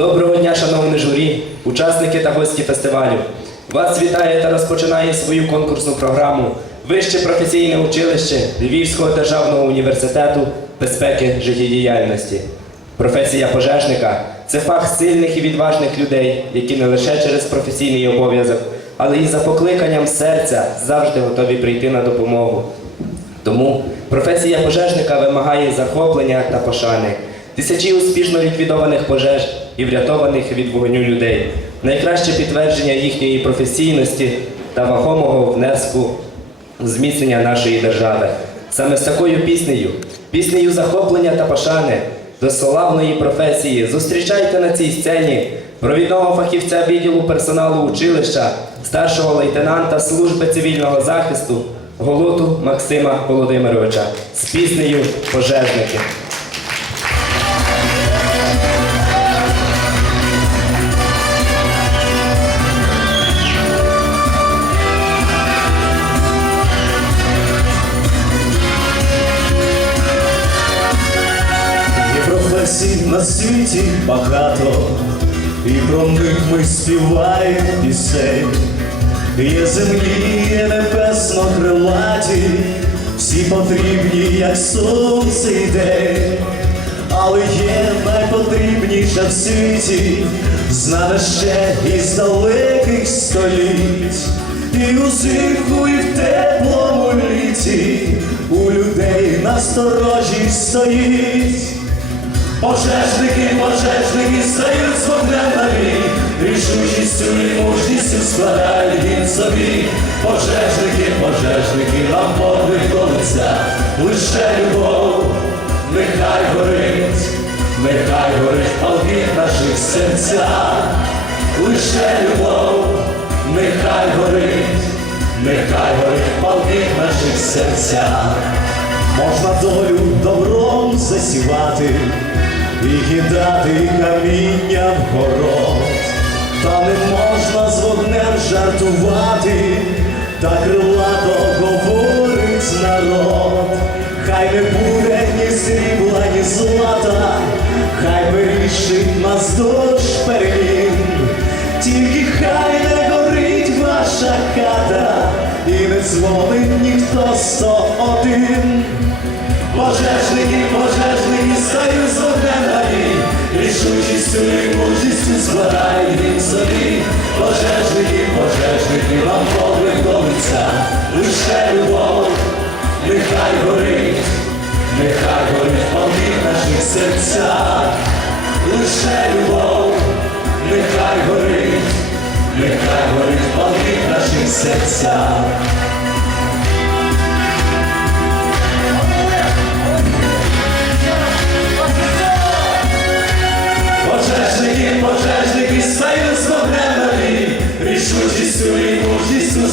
Доброго дня, шановне журі, учасники та гості фестивалю. Вас вітає та розпочинає свою конкурсну програму Вище професійне училище Львівського державного університету безпеки життєдіяльності. Професія пожежника це фах сильних і відважних людей, які не лише через професійний обов'язок, але й за покликанням серця завжди готові прийти на допомогу. Тому професія пожежника вимагає захоплення та пошани. Тисячі успішно ліквідованих пожеж і врятованих від вогню людей. Найкраще підтвердження їхньої професійності та вагомого внеску зміцнення нашої держави. Саме з такою піснею, піснею захоплення та пошани до славної професії зустрічайте на цій сцені провідного фахівця відділу персоналу училища, старшого лейтенанта служби цивільного захисту Голоту Максима Володимировича з піснею Пожежники. Професій на світі багато, і про них ми співаємо пісень. Є землі, є небесно крилаті, всі потрібні, як сонце і день. Але є найпотрібніша в світі, знана ще із далеких століть, і у зимку, і в теплому літі у людей насторожі стоїть. Пожежники, пожежники стають з вогнем на бій, рішучістю і мужністю складають він собі. Пожежники, пожежники, нам подвиг до лиця, лише любов, нехай горить, нехай горить палки в наших серцях, лише любов, нехай горить, нехай горить палки в наших серцях. Можна долю добром засівати і кидати каміння в город, та не можна з вогнем жартувати, та крилато говорить народ, хай не буде ні срібла, ні злата, хай вирішить нас дощ перемін, тільки хай не горить ваша хата, і не дзвонить ніхто сто один. Пожежники, пожежники стають з вогнем рішучістю і мужністю складають він собі. Пожежники, пожежники, вам подвиг до лиця, лише любов, нехай горить, нехай горить в наших серцях, лише любов, нехай горить, нехай горить в наших серцях.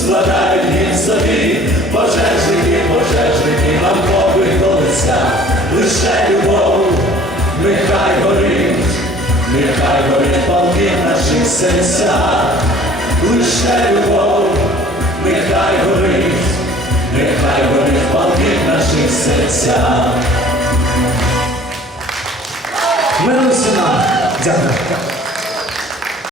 складають їм собі, пожежники, пожежники, лампові колеса, лише любов, нехай горить, нехай горить полки в наших серця. лише любов, нехай горить, нехай горить полки в наших серцях. Миру сина, дякую.